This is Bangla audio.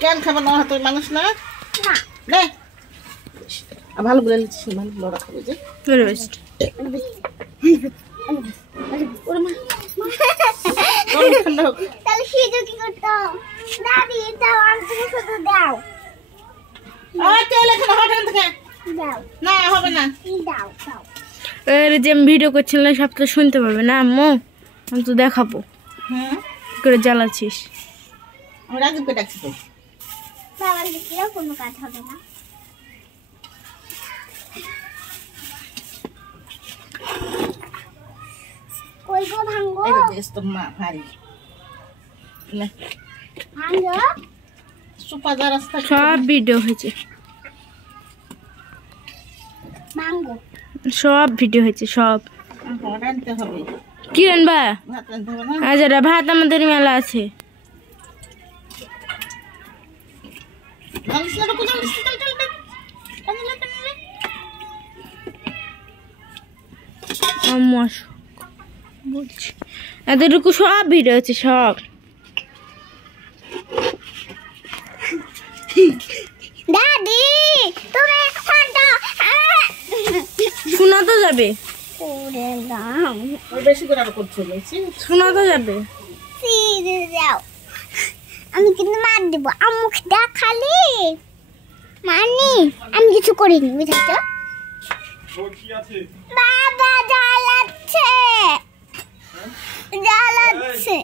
কেন খাবার না তুই মানুষ না নে ভালো বলে লিখছিস ভালো রাখবে যে তাহলে সিজু কি করতো দাদি দাও আনতে শুধু দাও তেল এখানে হঠাৎ থেকে দাও না হবে না দাও দাও এর যে ভিডিও করছিলাম সব তো শুনতে পাবে না আম্মু আমি তো দেখাবো করে জ্বালাচ্ছিস আমি রাজীবকে ডাকছি তো বাবার দিকেও কোনো কাজ হবে না কই গো ভাঙ্গো এই দেশ তো মা ভারী লে ভাঙ্গো সুপাদা রাস্তা সব ভিডিও হয়েছে ভাঙ্গো সব ভিডিও হয়েছে সব ভাত আনতে হবে কি রানবা ভাত আনতে হবে না আজ ভাত আমাদের মেলা আছে জানিস না তো জানিস চল চল আম্মু আসো বলছি এতটুকু সব ভিডিও হচ্ছে সব দাদি তুমি ফটো শোনা তো যাবে করে দাও বেশি করে আর করছো বলছি শোনা তো যাবে সিজু দাও আমি কিন্তু মার দেব আমুখ দেখালি মানি আমি কিছু করিনি বুঝেছো বাবা জ্বালাচ্ছে জ্বালাচ্ছে